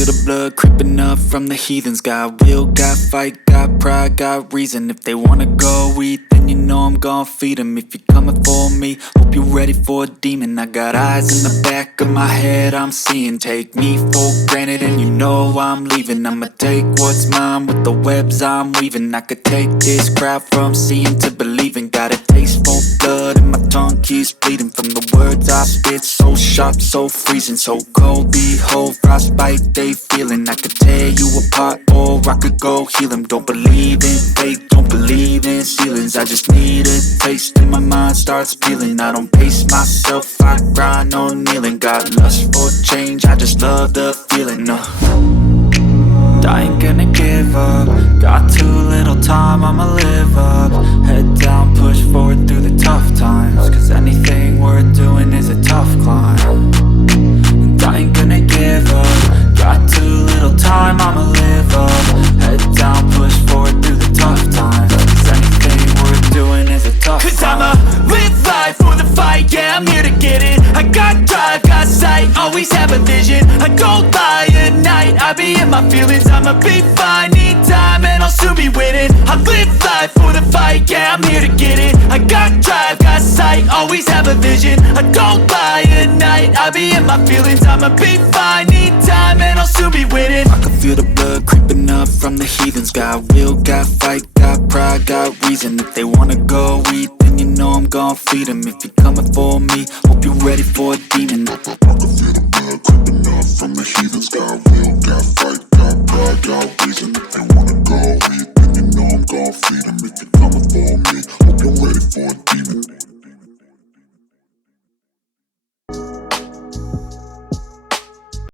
feel the blood creeping up from the heathens. Got will, got fight, got pride, got reason. If they wanna go eat, then you know I'm gon' feed them. If you're coming for me, hope you're ready for a demon. I got eyes in the back of my head, I'm seeing. Take me for granted and you know I'm leaving. I'ma take what's mine with the webs I'm weaving. I could take this crowd from seeing to believing. Got a taste for blood and my tongue keeps bleeding from the words I spit. So sharp, so freezing, so cold. Behold, frostbite they feeling. I could tear you apart or I could go heal them. Don't believe in fate, don't believe in ceilings. I just need a taste and my mind starts peeling. I don't pace myself, I grind on kneeling. Got lust for change, I just love the feeling. I ain't gonna give up. Got too little time, I'ma live up. Head down, push forward through the tough times. Cause anything worth doing is a tough climb. And I ain't gonna give up. Got too little time, I'ma live up. Head down, push forward through the tough times. Cause anything worth doing is a tough climb. Cause I'ma live life for the fight, yeah, I'm here to get it. I got drive, got sight, always have a vision. I don't lie at night, I be in my feelings. I'ma be fine, need time and I'll soon be winning. I live life for the fight, yeah, I'm here to get it. I got drive, got sight, always have a vision. I don't lie at night, I be in my feelings. I'ma be fine, need time and I'll soon be winning. I can feel the blood creeping up from the heathens. Got will, got fight, got pride, got reason. If they wanna go eat, then you know I'm gon' feed them. If you're coming for me, hope you're ready for a demon. I can feel the blood creeping up from the heathens. Got will, got fight, got pride, got reason. If they wanna go eat, then you know I'm gon' feed them. If you're coming for me, hope you're ready for a demon.